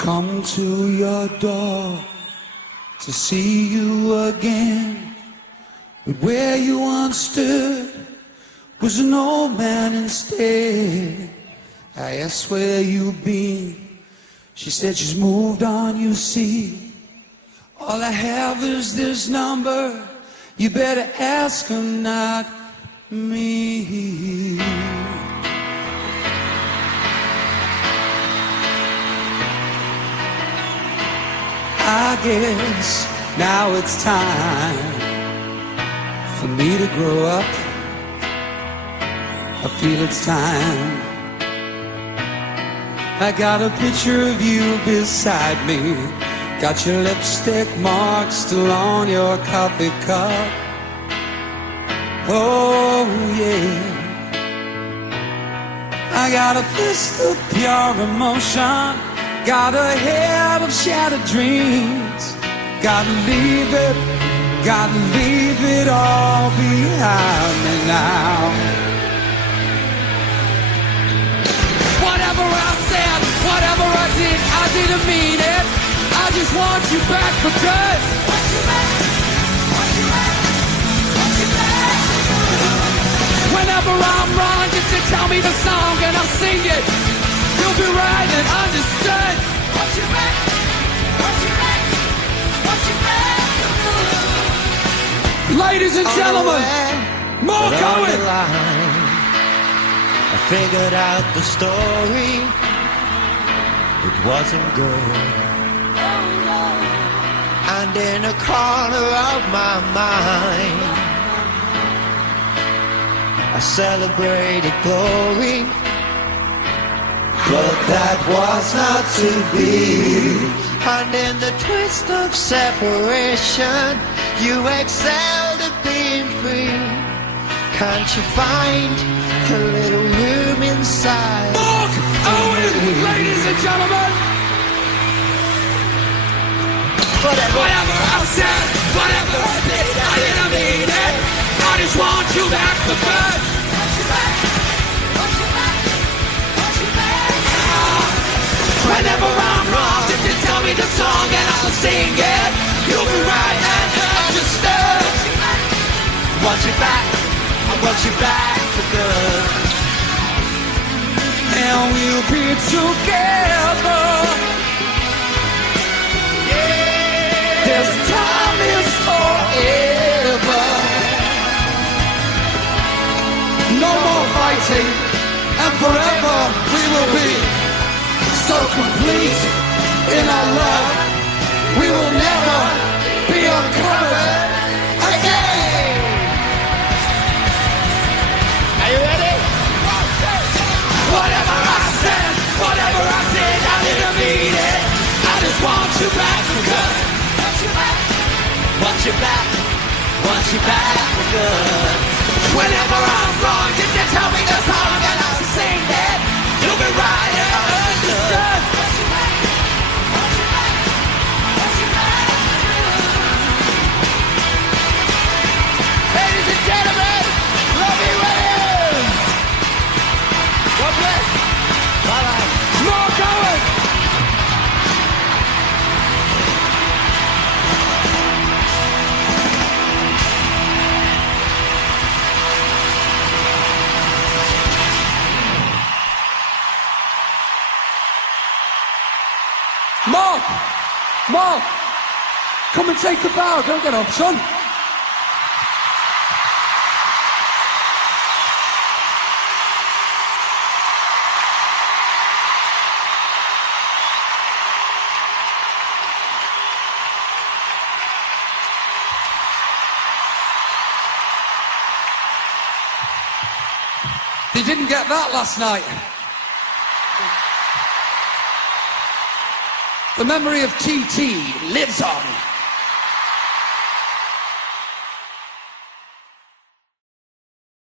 come to your door to see you again. But where you once stood was an old man instead. I asked where you've been. She said she's moved on, you see. All I have is this number. You better ask her, not me. I guess now it's time for me to grow up. I feel it's time. I got a picture of you beside me. Got your lipstick mark still on your coffee cup. Oh yeah. I got a fist of pure emotion. Got a head of shattered dreams. Gotta leave it all behind me now. Whatever I said, whatever I did, I didn't mean it. I just want you back for good. Want you back, want you back, want you back. Whenever I'm wrong, just to tell me the song and I'll sing it. You'll be right and understood. Want you back, want you back, want you back. Ladies and gentlemen, Mark Owen. I figured out the story. It wasn't good. And in a corner of my mind, I celebrated glory. But that was not to be. And in the twist of separation, you excelled at being free. Can't you find a little room inside? Mark Owen, ladies and gentlemen. Whatever I said, whatever I did, I didn't mean it. I just want you back for good. Want you back, want you back, want you back. Whenever I'm wrong, if you tell me the song and I'll sing it, you'll be right and understood. Want you back, I want you back for good. And we'll be together. This time is forever. No more fighting, and forever we will be so complete in our love. We will never be uncovered again. Are you ready? Whatever I said, whatever I did, I didn't mean it. I just want you back for good. Want you back, want you back for good. Whenever I'm wrong, just you tell me the song and I'll sing it. You'll be right and understood. Want you back, want you back, want you back. Ladies and gentlemen, Robbie Williams. God bless. Bye-bye. Mark Owen. Mark, come and take the bow. Don't get up, son. They didn't get that last night. The memory of TT lives on.